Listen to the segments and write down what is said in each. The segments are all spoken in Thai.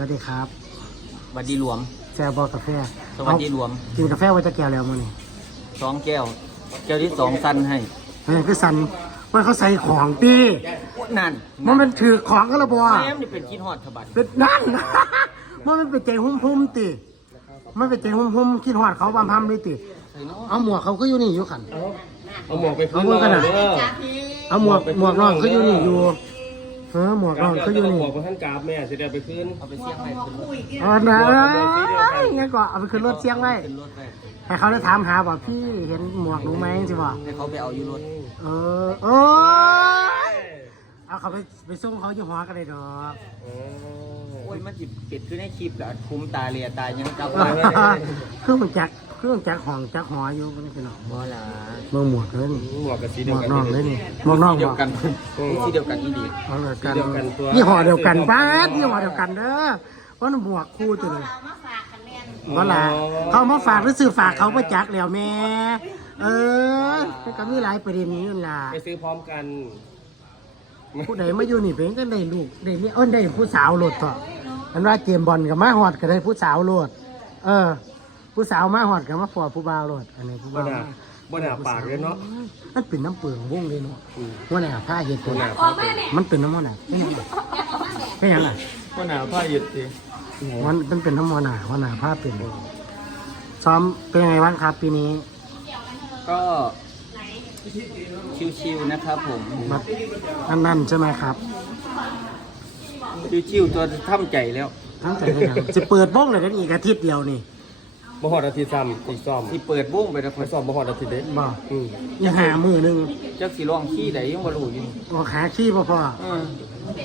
วัสดีครับสวัสดีหลวม แซ่บบอกาแฟสวัสดีหลวมเอากินกาแฟไว้จะแก้วแล้วมื้อนี้สองแก้ว แก้วที่สองสั้นให้ เฮ้ยคือสันว่าเขาใส่ของตีนั่นมันเป็นถือของก็ระบอแม่มนี่เป็นกินฮอดทบัดเป็นนั่น มันเป็นเป็นใจหุ่มหุ่มๆติมันเป็นใจหุ่มหุ่มๆคิดฮอดเขาบำพำเลยติใส่เนาะเอาหมวกเขาก็อยู่นี่อยู่ขันเอาหมวกไปขึ้นเอาหมวกกันเลอะยเด้อเอาหมวกหมวกน้องเขาอยู่นี่อยู่ เออหมวกน้องเขาอยู่เอานี่หมวกไปท่านกราบแม่สิได้ไปขึ้นเอาไปเสี่ยงไว้ขึ้นรถเอานะงั้นก็เอาไปขึ้นรถเสียงไว้ขึ้นรถไว้ให้เขาได้ถามหาว่าพี่เห็นหมวกหนูไหมสิบ่ให้เขาไปเอาอยู่รถเออโอ้ย เอาเขาไปไปส่งเขาอยู่หอกันเลยดอกเอโอ้ยมันจิเป็ดขึ้นในคลิปแหละคุ้มตาเลียตายยังกลับเคบ้านรื่องจักรเครื่องจักรห้องจักรหออยู่บ่นี่พี่น้องบ่ล่ะเมืองหมวกเลยนี่อหมวกกับสีหมเดียววกกันน้องเลยนี่หมวกน้องเดียบ่วกันสีเดียวกันอีดี เอาเลยกันสีเดียวกันตัว ยี่ห้อเดียวกันป้าดยี่ห้อเดียวกันเด้อว่าหมวกคู่ตัวเลยว่าล่ะเขามาฝากหรือซื้อฝากเขาประจักษ์แล้วแม่ เออก็มีหลายประเด็นนี้นั่นล่ะไปซื้อพร้อมกัน ผู้ใดมาอยู่นี่เป็นก็ได้ลูกได้นี่เอ้นได้ผู้สาวโหลดต่ออันว่าเกมบอลกับมาฮอดก็ได้ผู้สาวโหลด เออ ผู้สาวมาฮอดกับมาฟอดผู้บ่าวโหลดอันนี้ผู้บ่บ่าวหนาบ่หนาปากเลยเนาะมันเป็นน้ำเปลืองวงเลยเนาะอืมว่าไหนอะผ้าเย็ดตัวบ่หน่ะนาปากเลยมันเป็นน้ำมันอะไม่ยังไม่ยังอะว่าหนาวผ้าหยุดสิมันมันเป็นน้ำมันอะว่าหนาผ้าเป็นซ้อมเป็นยังไงบ้างครับปีนี้ ก็ ชิวๆนะครับผมมาอันนั่นใช่ไหมครับชิวๆตัวทำใจแล้วตั้งแต่ก็ยังจะเปิดบ้องเลยกันอีกอาทิตย์เดียวนี่ บ่ฮอดอาทิตย์ซ้ำอีกซ่อมที่เปิดวงไปแล้วคไปนซ่อมบ่ฮอดอาทิตย์เด้บ่อืมยังหามือหนึ่งจักสีร้องขี้ใดยังบ่รู้อยู่โอ้ขาขี้พ่อพ่อเออ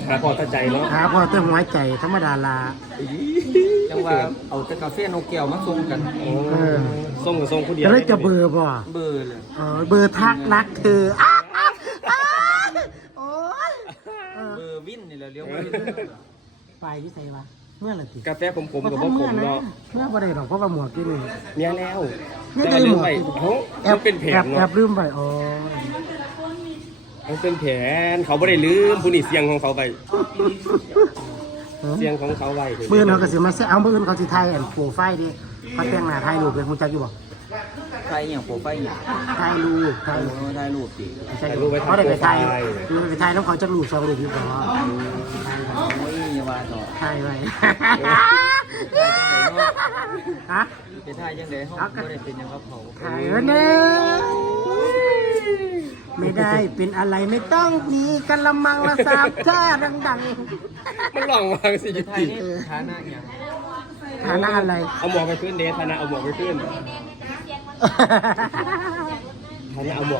หาพอเข้าใจเนาะขาพ่อเต้หัวใจธรรมดาลา จังว่าเอาแต่กาแฟนกแก้วมาส่งกันโอ้ส่งกับส่งผู้เดียวจะเลยจะเบอร์พ่อเบอร์เลยเออเบอร์ทักรักเธออ้าอ้าอ้าโอ้ยเออเบอร์วินนี่แหละเลี้ยวไปไปที่ไหนวะ เมื่อไหร่ทีกาแฟขมๆกับบ่ขมเนาะเมื่อบ่ได้หรอกเพราะว่าหมวกที่นี่เนี่ยแล้วเนี่ยแต่ได้ลืหมมวกไปที่เอ้าแอมับนเป็นแผแอนบแอเนาะบลืมไปโอ้ยมันเป็นแผนเขาบ่ได้ลืมผู้นี่เสียงของเขาไปเสียงของเขาไว้มืออนเขาก็สิมาเสียเอามืออนเขาสิไทยอันโปรไฟล์ดิเขาแต่งหน้าไทยรูปเป็นคุณจักอยู่บ่ ไฟอย่างโปรไฟอย่างไทยรูปไทยโอ้ถ่ายรูปสิใช่เขาได้ไปไทยมือไปไทยต้องเขาจะรูปสองรูปอยู่บ่โอ้ยอย่าว่าต่อไทยไว้ฮะไปถ่ายจังได๋เฮาบ่ได้เป็นหยังกับเขาไทยเด้ไม่ได้เป็นอะไรไม่ต้องหนีกันละมังละสามชาดังมันลองวางสิไปยุถ่ายติในฐานะหยังๆฐานะอะไร เอาหมวกไปขึ้นเดทธนาเอาหมวกไปขึ้น Hana amo.